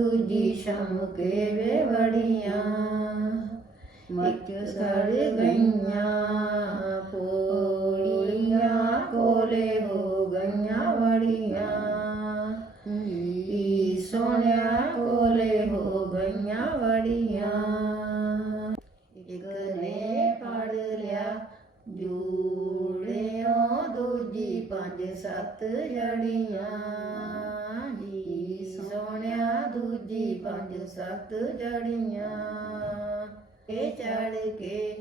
ਸੋਹਣਿਆ ਦੂਜੀ ਸ਼ਮਕੇ ਵੇ ਵੜੀਆਂ ਮੱਚ ਸੜ ਗਈਆਂ ਪੋਲੀਆਂ ਕੋਲੇ ਹੋ ਗਈਆਂ ਵੜੀਆਂ ਈ ਸੋਹਣਿਆ ਕੋਲੇ ਹੋ ਗਈਆਂ ਵੜੀਆਂ ਇੱਕ ਨੇ ਪੜ ਲਿਆ ਜੂੜਿਓ ਦੂਜੀ ਪੰਜ ਸੱਤ ਜੜੀਆਂ ਜੀ ਸੋਹਣਿਆ ਦੂਜੀ ਪੰਜ ਸੱਤ ਜੜੀਆਂ, ਇਹ ਚੜ ਕੇ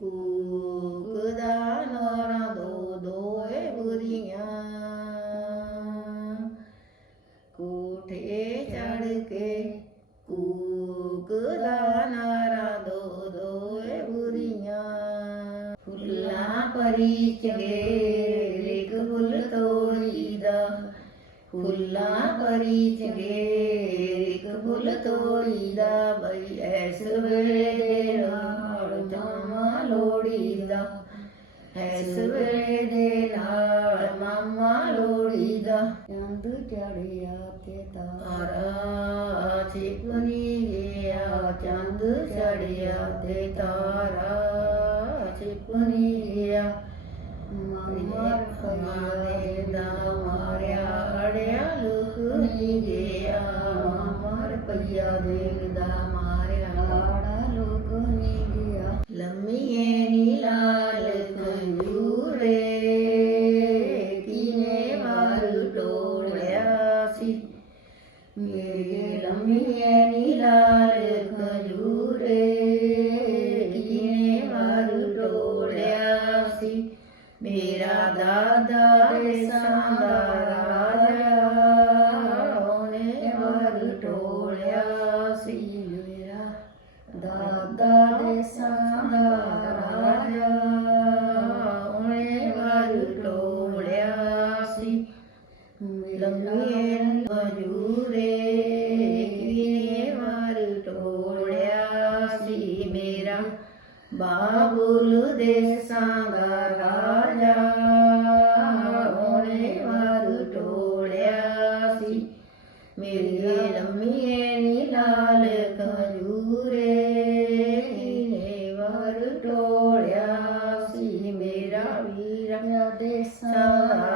ਕੂਕਦਾ ਨੋਰਾਂ ਦੋ ਦੋਏ ਬੁਰੀਆਂ। ਕੋਠੇ ਚੜ ਕੇ ਕੂਕਦਾ ਨਾਰਾ ਦੋ ਦੋਏ ਬੁਰੀਆਂ। ਫੁੱਲਾਂ ਪਰੀ ਚਗੇ ਇੱਕ ਫੁੱਲ ਤੋੜੀਦਾ ਫੁੱਲਾਂ ਪਰੀ ਚਗੇ ਇੱਕ ਫੁੱਲ ਤੋੜੀਦਾ ਬਈ ਐਸ ਵੇਲੇ ਦੇ ਨਾਲ ਜਾਵਾਂ ਲੋੜੀਦਾ ਐਸ ਵੇਲੇ ਦੇ ਨਾਲ ਮਾਮਾ ਲੋੜੀਦਾ ਚੰਦ ਚੜਿਆ ਤੇ ਤਾਰਾ ਛਿਪਣੀ ਦੇਖਦਾ ਮਾਰਿਆ ਅੜਿਆ ਲੁਕ ਨਹੀਂ ਗਿਆ ਮਾਰ ਪਈਆ ਨੀ ਲਾਲ ਕੰਜੂਰੇ ਕਿਨੇ ਮਾਰੂ ਟੋੜਿਆ ਸੀ ਮੇਰੇ ਲੰਮੀਏ ਨੀ ਲਾਲ ਕੰਜੂਰੇ ਕਿਨੇ ਵਾਰ ਟੋੜਿਆ ਸੀ ਮੇਰਾ ਦਾਦਾ ਦੇਸਾਂ ਦਾ ਰਾਜਾ ਉਹਨੇ ਵਾਰ ਸੀ ਮੇਰਾ। ਦਾਦਾ ਦੇ ਦਾ ਉਹਨੇ ਵਾਰ ਟੋੜਿਆ ਸੀ। ਲੰਮੀਏ ਮਜੂਰੇ ਕਿਨੇ ਵਾਰ ਟੋੜਿਆ ਸੀ ਮੇਰਾ। ਬਾਬੁਲ ਦੇ ਦਾ ਰਾਜਾ, ਉਹਨੇ ਵਾਰ ਟੋੜਿਆ मेरी लम्मी नी लाल खजूरे वार टोड़िया सी मेरा वीर देसा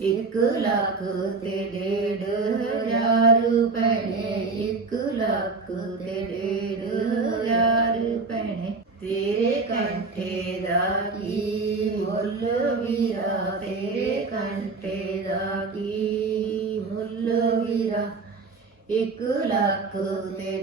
ਇੱਕ ਲੱਖ ਤੇ ਡੇਢ ਹਜ਼ਾਰ ਪੈਣੇ ਇੱਕ ਲੱਖ ਤੇ ਡੇਢ ਹਜ਼ਾਰ ਪੈਣੇ ਤੇਰੇ ਕੰਠੇ ਦਾ ਕੀ ਮੁੱਲ ਵੀਰਾ ਤੇਰੇ ਕੰਠੇ ਦਾ ਕੀ ਮੁੱਲ ਵੀਰਾ ਇੱਕ ਲੱਖ ਤੇ